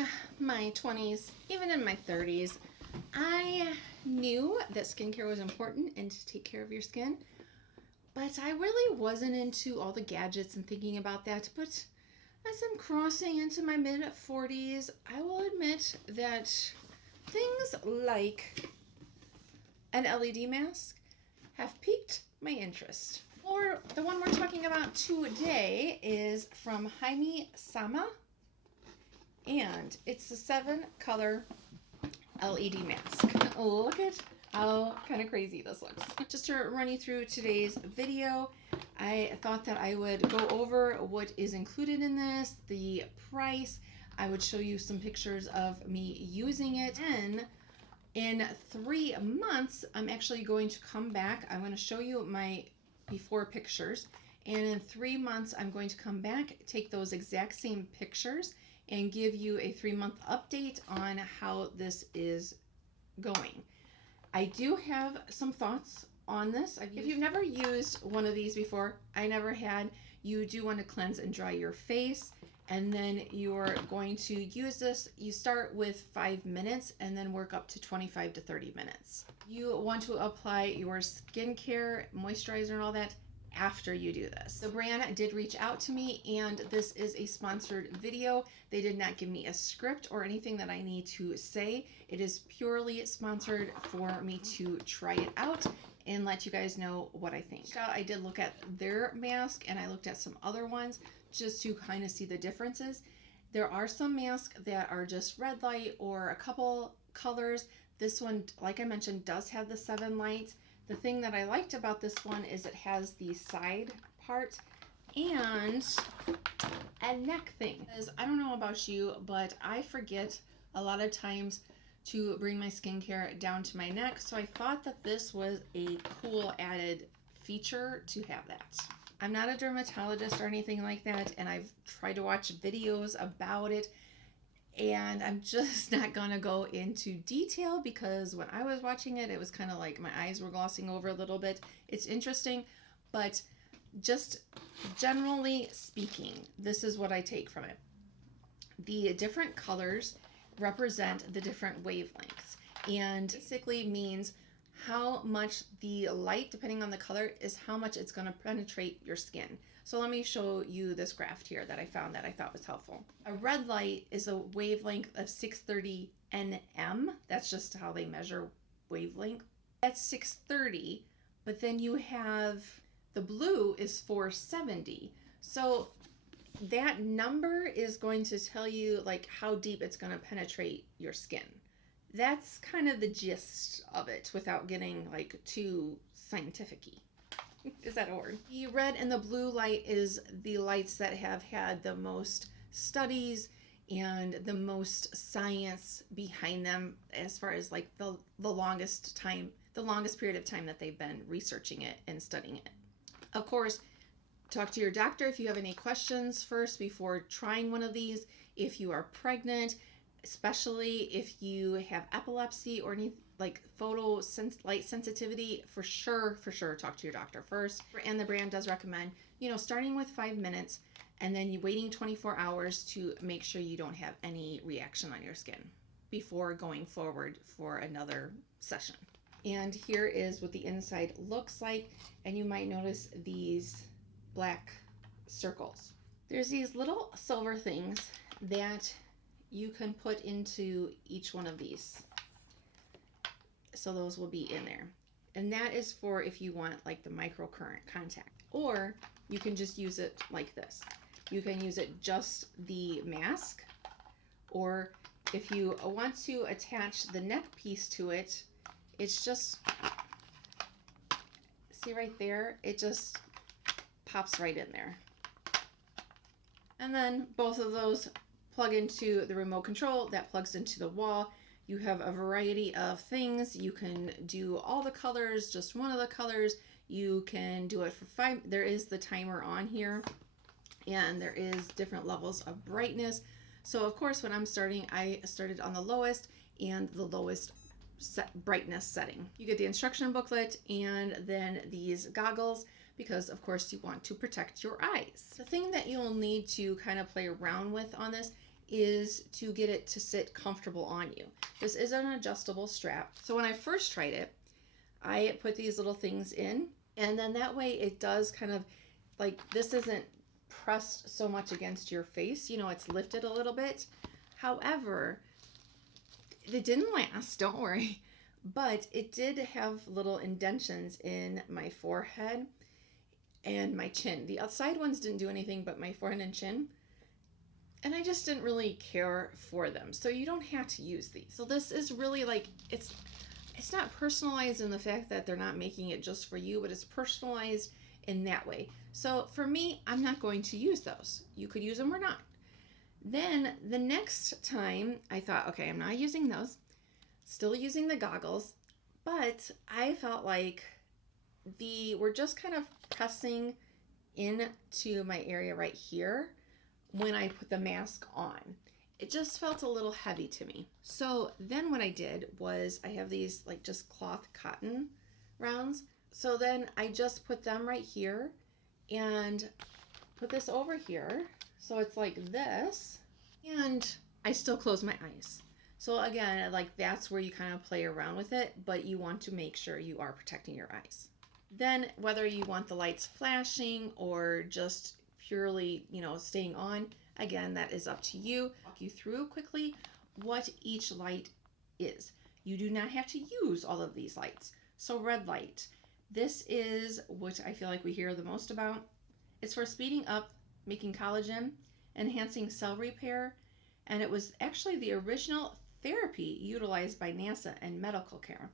in my 20s, even in my 30s, I knew that skincare was important and to take care of your skin, but I really wasn't into all the gadgets and thinking about that. But as I'm crossing into my mid-40s, I will admit that things like an LED mask have piqued my interest. Or the one we're talking about today is from Hime Sama, and it's the 7-color LED mask. Look at how kind of crazy this looks. Just to run you through today's video, I thought that I would go over what is included in this, the price. I would show you some pictures of me using it. And in 3 months, I'm actually going to come back. I'm going to show you my before pictures. And in 3 months, I'm going to come back, take those exact same pictures, and give you a 3-month update on how this is going. I do have some thoughts on this. If you've never used one of these before, I never had, you do want to cleanse and dry your face, and then you're going to use this. You start with 5 minutes and then work up to 25 to 30 minutes. You want to apply your skincare, moisturizer, and all that after you do this. The brand did reach out to me, and this is a sponsored video. They did not give me a script or anything that I need to say. It is purely sponsored for me to try it out and let you guys know what I think. I did look at their mask, and I looked at some other ones just to kind of see the differences. There are some masks that are just red light or a couple colors. This one, like I mentioned, does have the 7 lights. The thing that I liked about this one is it has the side part and a neck thing. I don't know about you, but I forget a lot of times to bring my skincare down to my neck, so I thought that this was a cool added feature to have that. I'm not a dermatologist or anything like that, and I've tried to watch videos about it, and I'm just not gonna go into detail because when I was watching it, it was kind of like my eyes were glossing over a little bit. It's interesting, but just generally speaking, this is what I take from it. The different colors represent the different wavelengths, and basically means how much the light, depending on the color, is how much it's going to penetrate your skin. So let me show you this graph here that I found that I thought was helpful. A red light is a wavelength of 630 nm. That's just how they measure wavelength. That's 630, but then you have the blue is 470. So that number is going to tell you like how deep it's going to penetrate your skin. That's kind of the gist of it without getting like too scientific-y. Is that a word? The red and the blue light is the lights that have had the most studies and the most science behind them as far as like the longest period of time that they've been researching it and studying it. Of course, talk to your doctor if you have any questions first before trying one of these. If you are pregnant, especially if you have epilepsy or any like light sensitivity, for sure talk to your doctor first. And the brand does recommend, starting with 5 minutes and then you waiting 24 hours to make sure you don't have any reaction on your skin before going forward for another session. And here is what the inside looks like, and you might notice these black circles. There's these little silver things that you can put into each one of these. So those will be in there. And that is for if you want like the microcurrent contact. Or you can just use it like this. You can use it just the mask, or if you want to attach the neck piece to it, it's just, see right there, it just pops right in there. And then both of those plug into the remote control that plugs into the wall. You have a variety of things. You can do all the colors, just one of the colors. You can do it for 5. There is the timer on here, and there is different levels of brightness. So of course, when I'm starting, I started on the lowest and the lowest brightness setting. You get the instruction booklet and then these goggles, because of course you want to protect your eyes. The thing that you'll need to kind of play around with on this is to get it to sit comfortable on you. This is an adjustable strap. So when I first tried it, I put these little things in, and then that way it does kind of like, this isn't pressed so much against your face, you know, it's lifted a little bit. However, it didn't last, don't worry, but it did have little indentions in my forehead and my chin. The outside ones didn't do anything, but my forehead and chin, and I just didn't really care for them. So you don't have to use these. So this is really like, it's not personalized in the fact that they're not making it just for you, but it's personalized in that way. So for me, I'm not going to use those. You could use them or not. Then the next time I thought, okay, I'm not using those, still using the goggles, but I felt like we're just kind of pressing into my area right here when I put the mask on. It just felt a little heavy to me. So then what I did was, I have these like just cloth cotton rounds. So then I just put them right here and put this over here. So it's like this, and I still close my eyes. So again, like that's where you kind of play around with it, but you want to make sure you are protecting your eyes. Then whether you want the lights flashing or just purely, you know, staying on, again, that is up to you. I'll walk you through quickly what each light is. You do not have to use all of these lights. So red light, this is what I feel like we hear the most about. It's for speeding up, making collagen, enhancing cell repair, and it was actually the original therapy utilized by NASA and medical care.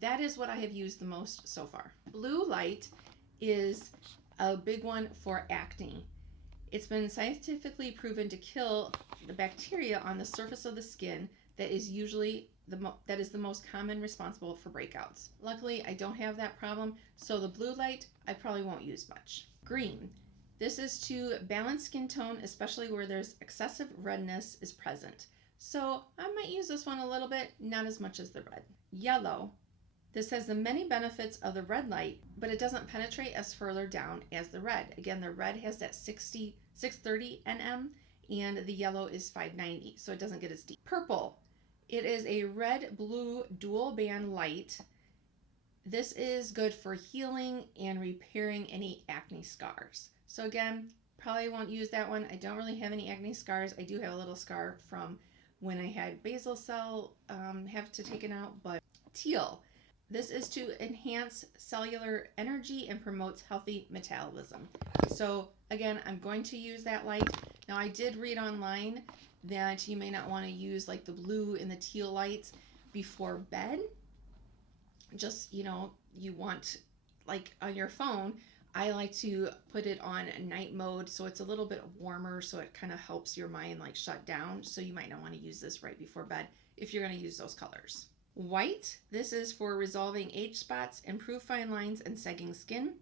That is what I have used the most so far. Blue light is a big one for acne. It's been scientifically proven to kill the bacteria on the surface of the skin that is usually the most common responsible for breakouts. Luckily, I don't have that problem, so the blue light I probably won't use much. Green. This is to balance skin tone, especially where there's excessive redness is present. So I might use this one a little bit, not as much as the red. Yellow. This has the many benefits of the red light, but it doesn't penetrate as further down as the red. Again, the red has that 630 nm, and the yellow is 590, so it doesn't get as deep. Purple. It is a red-blue dual band light. This is good for healing and repairing any acne scars. So again, probably won't use that one. I don't really have any acne scars. I do have a little scar from when I had basal cell have to taken out, but teal. This is to enhance cellular energy and promotes healthy metabolism. So again, I'm going to use that light. Now I did read online that you may not want to use like the blue and the teal lights before bed. Just, you know, you want, like on your phone, I like to put it on night mode so it's a little bit warmer, so it kind of helps your mind like shut down. So you might not want to use this right before bed if you're going to use those colors. White, this is for resolving age spots, improve fine lines, and sagging skin.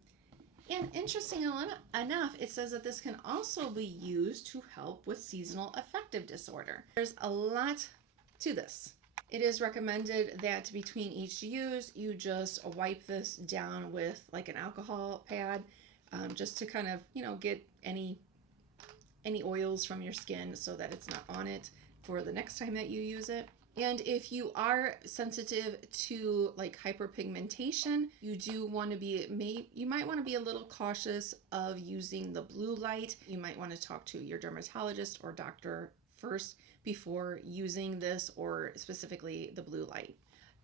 And interesting enough, it says that this can also be used to help with seasonal affective disorder. There's a lot to this. It is recommended that between each use, you just wipe this down with like an alcohol pad, just to kind of, you know, get any oils from your skin so that it's not on it for the next time that you use it. And if you are sensitive to like hyperpigmentation, you might want to be a little cautious of using the blue light. You might want to talk to your dermatologist or doctor first before using this, or specifically the blue light.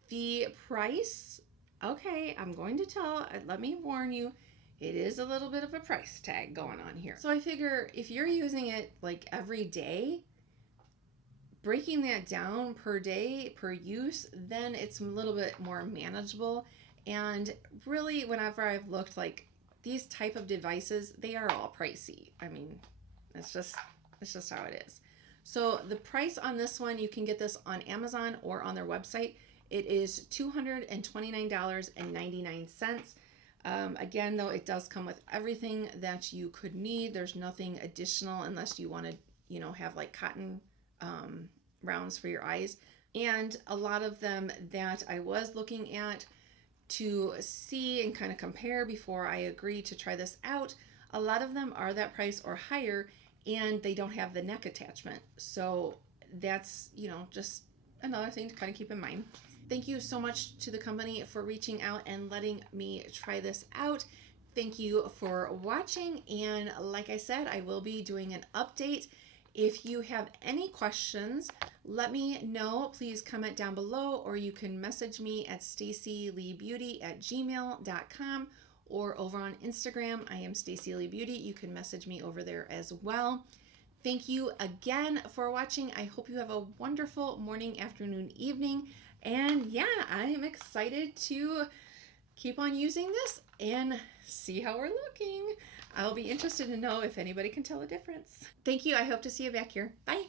The price, okay, I'm going to let me warn you, it is a little bit of a price tag going on here. So I figure if you're using it like every day, breaking that down per day, per use, then it's a little bit more manageable. And really, whenever I've looked, like these type of devices, they are all pricey. I mean, it's just how it is. So the price on this one, you can get this on Amazon or on their website. It is $229.99. Again, though, it does come with everything that you could need. There's nothing additional unless you want to, you know, have like cotton rounds for your eyes. And a lot of them that I was looking at to see and kind of compare before I agreed to try this out, a lot of them are that price or higher, and they don't have the neck attachment. So that's, you know, just another thing to kind of keep in mind. Thank you so much to the company for reaching out and letting me try this out. Thank you for watching, and like I said, I will be doing an update. If you have any questions, let me know. Please comment down below, or you can message me at stacileabeauty@gmail.com, or over on Instagram. I am Staci Lea Beauty. You can message me over there as well. Thank you again for watching. I hope you have a wonderful morning, afternoon, evening. And yeah, I am excited to keep on using this and see how we're looking. I'll be interested to know if anybody can tell a difference. Thank you. I hope to see you back here. Bye.